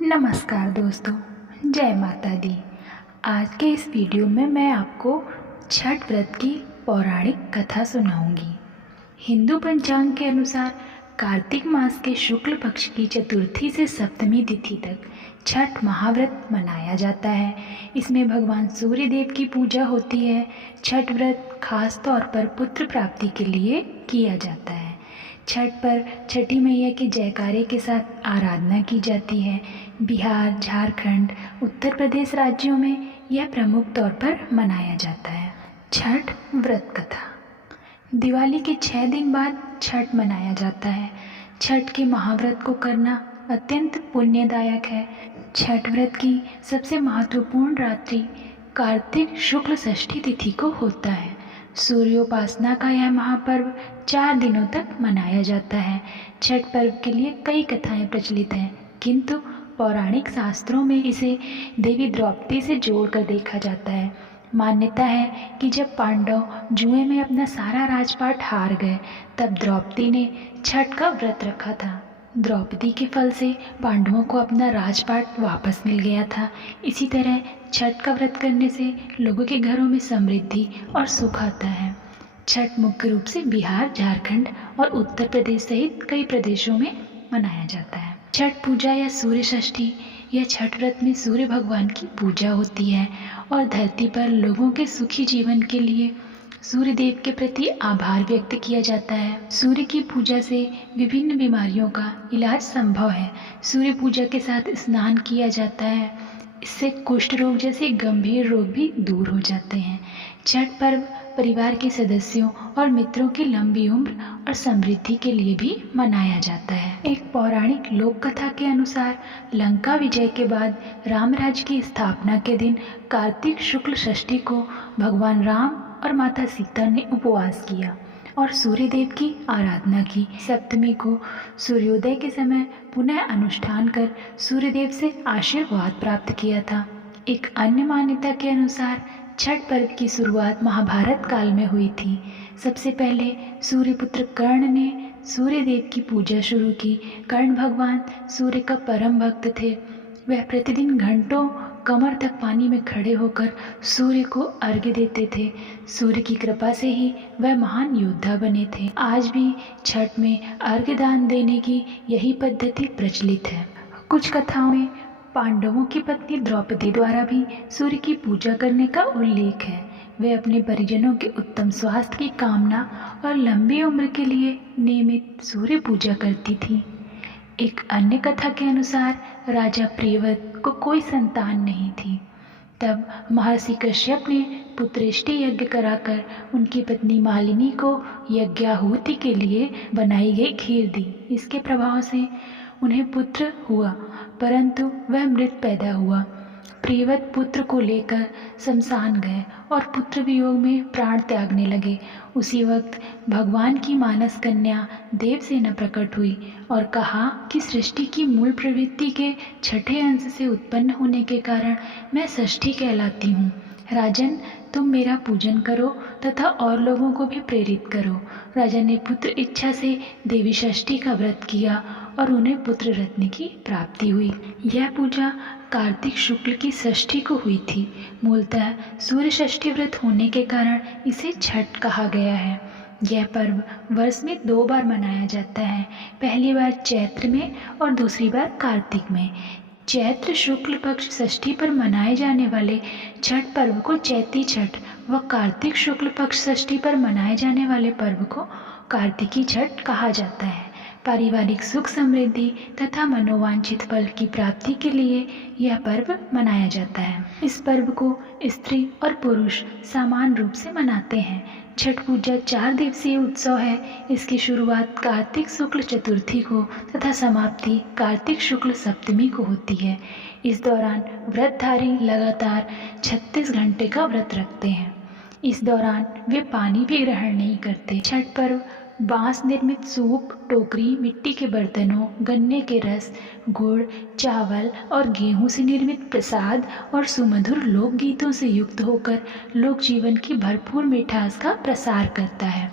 नमस्कार दोस्तों, जय माता दी। आज के इस वीडियो में मैं आपको छठ व्रत की पौराणिक कथा सुनाऊंगी। हिंदू पंचांग के अनुसार कार्तिक मास के शुक्ल पक्ष की चतुर्थी से सप्तमी तिथि तक छठ महाव्रत मनाया जाता है। इसमें भगवान सूर्य देव की पूजा होती है। छठ व्रत खास तौर पर पुत्र प्राप्ति के लिए किया जाता है। छठ पर छठी मैया के जयकारे के साथ आराधना की जाती है। बिहार, झारखंड, उत्तर प्रदेश राज्यों में यह प्रमुख तौर पर मनाया जाता है। छठ व्रत कथा। दिवाली के 6 दिन बाद छठ मनाया जाता है। छठ के महाव्रत को करना अत्यंत पुण्यदायक है। छठ व्रत की सबसे महत्वपूर्ण रात्रि कार्तिक शुक्ल षष्ठी तिथि को होता है। सूर्योपासना का यह महापर्व 4 दिनों तक मनाया जाता है। छठ पर्व के लिए कई कथाएं प्रचलित हैं, किंतु पौराणिक शास्त्रों में इसे देवी द्रौपदी से जोड़कर देखा जाता है। मान्यता है कि जब पांडव जुए में अपना सारा राजपाट हार गए, तब द्रौपदी ने छठ का व्रत रखा था। द्रौपदी के फल से पांडवों को अपना राजपाट वापस मिल गया था। इसी तरह छठ का व्रत करने से लोगों के घरों में समृद्धि और सुख आता है। छठ मुख्य रूप से बिहार, झारखंड और उत्तर प्रदेश सहित कई प्रदेशों में मनाया जाता है। छठ पूजा या सूर्य षष्ठी या छठ व्रत में सूर्य भगवान की पूजा होती है और धरती पर लोगों के सुखी जीवन के लिए सूर्य देव के प्रति आभार व्यक्त किया जाता है। सूर्य की पूजा से विभिन्न बीमारियों का इलाज संभव है। सूर्य पूजा के साथ स्नान किया जाता है। इससे कुष्ठ रोग जैसे गंभीर रोग भी दूर हो जाते हैं। छठ पर्व परिवार के सदस्यों और मित्रों की लंबी उम्र और समृद्धि के लिए भी मनाया जाता है। एक पौराणिक लोक कथा के अनुसार लंका विजय के बाद रामराज्य की स्थापना के दिन कार्तिक शुक्ल षष्ठी को भगवान राम और माता सीता ने उपवास किया और सूर्यदेव की आराधना की। सप्तमी को सूर्योदय के समय पुनः अनुष्ठान कर सूर्यदेव से आशीर्वाद प्राप्त किया था। एक अन्य मान्यता के अनुसार छठ पर्व की शुरुआत महाभारत काल में हुई थी। सबसे पहले सूर्यपुत्र कर्ण ने सूर्यदेव की पूजा शुरू की। कर्ण भगवान सूर्य का परम भक्त थे। वह प्रतिदिन घंटों कमर तक पानी में खड़े होकर सूर्य को अर्घ्य देते थे। सूर्य की कृपा से ही वह महान योद्धा बने थे। आज भी छठ में अर्घ्य दान देने की यही पद्धति प्रचलित है। कुछ कथाओं में पांडवों की पत्नी द्रौपदी द्वारा भी सूर्य की पूजा करने का उल्लेख है। वे अपने परिजनों के उत्तम स्वास्थ्य की कामना और लंबी उम्र के लिए नियमित सूर्य पूजा करती थी। एक अन्य कथा के अनुसार राजा प्रियव्रत को कोई संतान नहीं थी। तब महर्षि कश्यप ने पुत्रेष्टि यज्ञ कराकर उनकी पत्नी मालिनी को यज्ञाहुति के लिए बनाई गई खीर दी। इसके प्रभाव से उन्हें पुत्र हुआ, परंतु वह मृत पैदा हुआ। प्रियव्रत पुत्र को लेकर शमशान गए और पुत्र वियोग में प्राण त्यागने लगे। उसी वक्त भगवान की मानस कन्या देवसेना प्रकट हुई और कहा कि सृष्टि की मूल प्रवृत्ति के छठे अंश से उत्पन्न होने के कारण मैं षष्ठी कहलाती हूँ। राजन, तुम मेरा पूजन करो तथा और लोगों को भी प्रेरित करो। राजा ने पुत्र इच्छा से देवी षष्ठी का व्रत किया और उन्हें पुत्र रत्न की प्राप्ति हुई। यह पूजा कार्तिक शुक्ल की षष्ठी को हुई थी। मूलतः सूर्य षष्ठी व्रत होने के कारण इसे छठ कहा गया है। यह पर्व वर्ष में 2 बार मनाया जाता है, पहली बार चैत्र में और दूसरी बार कार्तिक में। चैत्र शुक्ल पक्ष षष्ठी पर मनाए जाने वाले छठ पर्व को चैती छठ व कार्तिक शुक्ल पक्ष षष्ठी पर मनाए जाने वाले पर्व को कार्तिकी छठ कहा जाता है। पारिवारिक सुख समृद्धि तथा मनोवांछित फल की प्राप्ति के लिए यह पर्व मनाया जाता है। इस पर्व को स्त्री और पुरुष समान रूप से मनाते हैं। छठ पूजा 4 दिवसीय उत्सव है। इसकी शुरुआत कार्तिक शुक्ल चतुर्थी को तथा समाप्ति कार्तिक शुक्ल सप्तमी को होती है। इस दौरान व्रतधारी लगातार 36 घंटे का व्रत रखते हैं। इस दौरान वे पानी भी ग्रहण नहीं करते। छठ पर्व बांस निर्मित सूप, टोकरी, मिट्टी के बर्तनों, गन्ने के रस, गुड़, चावल और गेहूं से निर्मित प्रसाद और सुमधुर लोकगीतों से युक्त होकर लोक जीवन की भरपूर मिठास का प्रसार करता है।